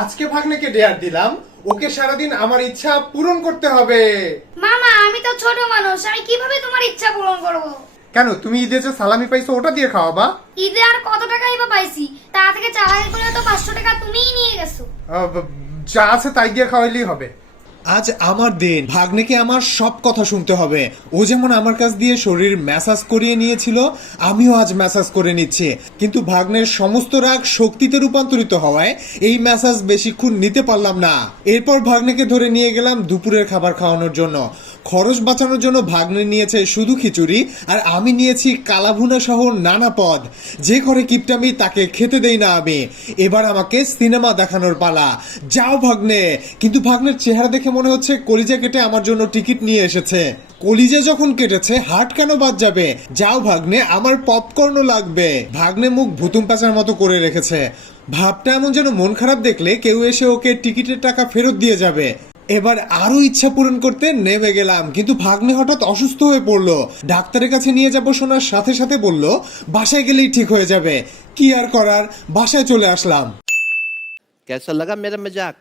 আজকে ভাগ্নেকে ডেয়ার দিলাম। ওকে সারাদিন আমার ইচ্ছা পূরণ করতে হবে। মামা আমি তো ছোট মানুষ আমি কীভাবে তোমার ইচ্ছা পূরণ করব? কেন তুমি ঈদে যে সালামি পাইছো ওটা দিয়ে খাওয়াবা ঈদে আর কত টাকাই বা পাইছি? তা থেকে চালাকি করে তো পাঁচশো টাকা তুমিই নিয়ে গেছো। যা আছে তাই দিয়ে খাওয়াইলেই হবে। আজ আমার দিন। ভাগ্নেকে আমার সব কথা শুনতে হবে। ও যেমন আমার কাছ দিয়ে শরীর ম্যাসাজ করিয়ে নিয়েছিল, আমিও আজ ম্যাসাজ করে নিচ্ছি। কিন্তু ভাগ্নের সমস্ত রাগ শক্তিতে রূপান্তরিত হওয়ায় এই ম্যাসাজ বেশিক্ষণ নিতে পারলাম না। এরপর ভাগ্নেকে ধরে নিয়ে গেলাম দুপুরের খাবার খাওয়ানোর জন্য। খরচ বাঁচানোর জন্য ভাগ্নে নিয়েছে শুধু খিচুড়ি, আর আমি নিয়েছি কালাভুনা সহ নানা পদ। যে ঘরে কিপটামি তাকে খেতে দেই না আমি। এবার আমাকে সিনেমা দেখানোর পালা। যাও ভাগ্নে। কিন্তু ভাগ্নের চেহারা দেখে মনে হচ্ছে কলিজা কেটে আমার জন্য টিকিট নিয়ে এসেছে। কলিজা যখন কেটেছে, হাট কেন বাদ যাবে? যাও ভাগ্নে, আমার পপকর্নও লাগবে। ভাগ্নে মুখ ভুতুম প্যাঁচার মতো করে রেখেছে। ভাবটা এমন যেন মন খারাপ দেখলে কেউ এসে ওকে টিকিটের টাকা ফেরত দিয়ে যাবে। এবার আরও ইচ্ছা পূরণ করতে নেমে গেলাম, কিন্তু ভাগ্নে হঠাৎ অসুস্থ হয়ে পড়ল। ডাক্তারের কাছে নিয়ে যাব শোনার সাথে সাথে বলল, বাসায় গেলেই ঠিক হয়ে যাবে। কি আর করার? বাসায় চলে আসলাম। কেসা লাগা মেরা মজাক